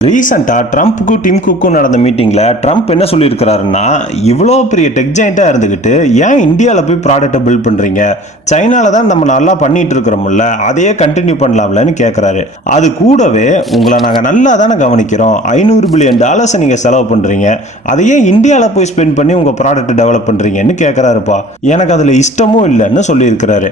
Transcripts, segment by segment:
ரீசெண்டாக ட்ரம்ப்புக்கும் டிம் குக்கும் நடந்த மீட்டிங்கில் ட்ரம்ப் என்ன சொல்லியிருக்கிறாருன்னா இவ்வளோ பெரிய டெக் ஜாயிண்ட்டாக இருந்துக்கிட்டு ஏன் இந்தியாவில் போய் ப்ராடக்ட்டை பில்ட் பண்ணுறீங்க சைனாவில் தான் நம்ம நல்லா பண்ணிட்டு இருக்கிறோம்ல அதையே கண்டினியூ பண்ணலாம்லன்னு கேட்குறாரு அது கூடவே உங்களை நாங்கள் நல்லா தானே கவனிக்கிறோம் ஐநூறு பில்லியன் டாலர்ஸை நீங்கள் செலவு பண்ணுறீங்க அதையே இந்தியாவில் போய் ஸ்பெண்ட் பண்ணி உங்கள் ப்ராடக்ட் டெவலப் பண்ணுறீங்கன்னு கேட்குறாருப்பா எனக்கு அதில் இஷ்டமும் இல்லைன்னு சொல்லியிருக்கிறாரு.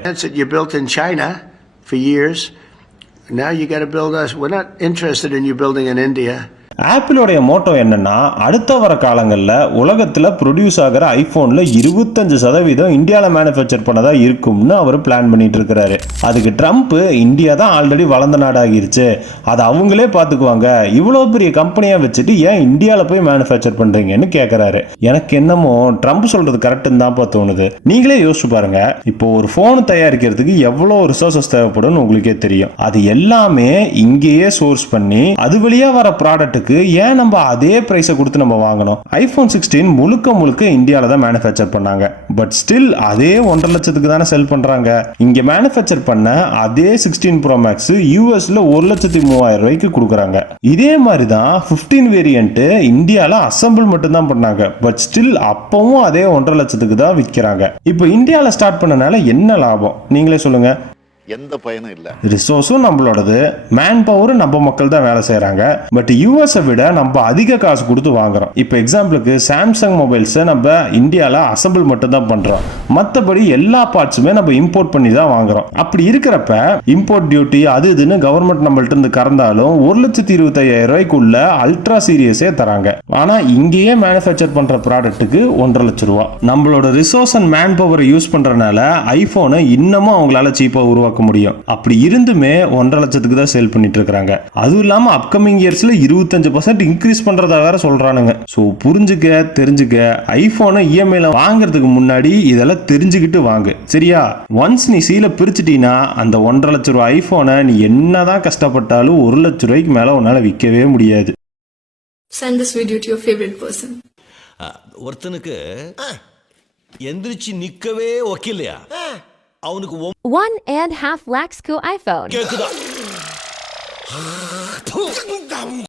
Now you got to build us. We're not interested in you building in India. ஆப்பிளோடைய மோட்டோ என்னென்னா அடுத்த வர காலங்களில் உலகத்தில் ப்ரொடியூஸ் ஆகிற ஐஃபோனில் இருபத்தஞ்சு சதவீதம் இந்தியாவில் மேனுஃபேக்சர் பண்ணதாக இருக்கும்னு அவர் பிளான் பண்ணிட்டு இருக்கிறாரு. அதுக்கு ட்ரம்ப் இந்தியா தான் ஆல்ரெடி வளர்ந்த நாடாகிருச்சு. அதை அவங்களே பார்த்துக்குவாங்க. இவ்வளோ பெரிய கம்பெனியாக வச்சுட்டு ஏன் இந்தியாவில் போய் மேனுஃபேக்சர் பண்ணுறீங்கன்னு கேட்குறாரு எனக்கு என்னமோ ட்ரம்ப் சொல்கிறது கரெக்டுன்னு தான்ப்பா தோணுது. நீங்களே யோசிச்சு பாருங்க. இப்போ ஒரு ஃபோன் தயாரிக்கிறதுக்கு எவ்வளோ ரிசோர்சஸ் தேவைப்படும்னு உங்களுக்கே தெரியும். அது எல்லாமே இங்கேயே சோர்ஸ் பண்ணி அது வழியாக வர ப்ராடக்ட்டுக்கு ஏன் நம்ம அதே ப்ரைஸை கொடுத்து நம்ம வாங்கணும்? ஐஃபோன் சிக்ஸ்டீன் முழுக்க முழுக்க இந்தியாவில் தான் மேனுஃபேக்சர் பண்ணாங்க. பட் ஸ்டில் அதே ஒன்றரை லட்சத்துக்கு தானே செல் பண்ணுறாங்க இங்கே மேனுஃபேக்சர் பண்ண அதே சிக்ஸ்டீன் ப்ரோ மேக்ஸ் யூஎஸ்ல ஒரு லட்சத்தி மூவாயிரம் ரூபாய்க்கு கொடுக்குறாங்க. இதே மாதிரி தான் ஃபிஃப்டீன் வேரியண்ட்டு இந்தியாவில் அசம்பிள் மட்டும்தான் பண்ணாங்க. பட் ஸ்டில் அப்பவும் அதே ஒன்றரை லட்சத்துக்கு தான் விற்கிறாங்க. இப்போ இந்தியாவில் ஸ்டார்ட் பண்ணனால என்ன லாபம்? நீங்களே சொல்லுங்கள் எந்த பயனும் இல்லை. ரிசோர்ஸும் நம்மளோடது. மேன் பவரும் நம்ம மக்கள் தான் வேலை செய்கிறாங்க பட் யூஎஸை விட நம்ம அதிக காசு கொடுத்து வாங்குறோம். இப்போ எக்ஸாம்பிளுக்கு சாம்சங் மொபைல்ஸை நம்ம இந்தியாவில் அசம்பிள் மட்டும் தான் பண்ணுறோம் மற்றபடி எல்லா பார்ட்ஸுமே நம்ம இம்போர்ட் பண்ணி தான் வாங்குறோம். அப்படி இருக்கிறப்ப இம்போர்ட் டியூட்டி அது இதுன்னு கவர்மெண்ட் நம்மள்ட்ட இருந்து கறந்தாலும் ஒரு லட்சத்தி இருபத்தையாயிரம் ரூபாய்க்குள்ள அல்ட்ரா சீரியஸே தராங்க. ஆனால் இங்கேயே மேனுஃபேக்சர் பண்ணுற ப்ராடக்ட்டுக்கு ஒன்றரை லட்ச ரூபா. நம்மளோட ரிசோர்ஸ் அண்ட் மேன் பவரை யூஸ் பண்ணுறனால ஐஃபோனை இன்னமும் அவங்களால சீப்பாக உருவாக்க முடியும். அப்படி இருந்துமே ஒன்றரை லட்சத்துக்கு தான் சேல் பண்ணிட்டு இருக்காங்க அதுவும் இல்லாமல் அப்கமிங் இயர்ஸ்ல இருபத்தஞ்சு பர்சன்ட் இன்க்ரீஸ் பண்றதா வேற சொல்றானுங்க. ஸோ புரிஞ்சுக்க தெரிஞ்சுக்க ஐஃபோனை இஎம்ஐல வாங்குறதுக்கு முன்னாடி இதெல்லாம் தெரிஞ்சுக்கிட்டு வாங்கு. சரியா? ஒன்ஸ் நீ சீலை பிரிச்சிட்டீங்கன்னா அந்த ஒன்றரை லட்ச ரூபாய் ஐஃபோனை நீ என்னதான் கஷ்டப்பட்டாலும் ஒரு லட்ச ரூபாய்க்கு மேல உன்னால விற்கவே முடியாது. Send this video to your favorite person. ஒருத்தனுக்கு எந்திரிச்சு நிக்கவே ஒக்கில்லையா அவனுக்கு Om- One and half lakhs cool iPhone. கேக்குதா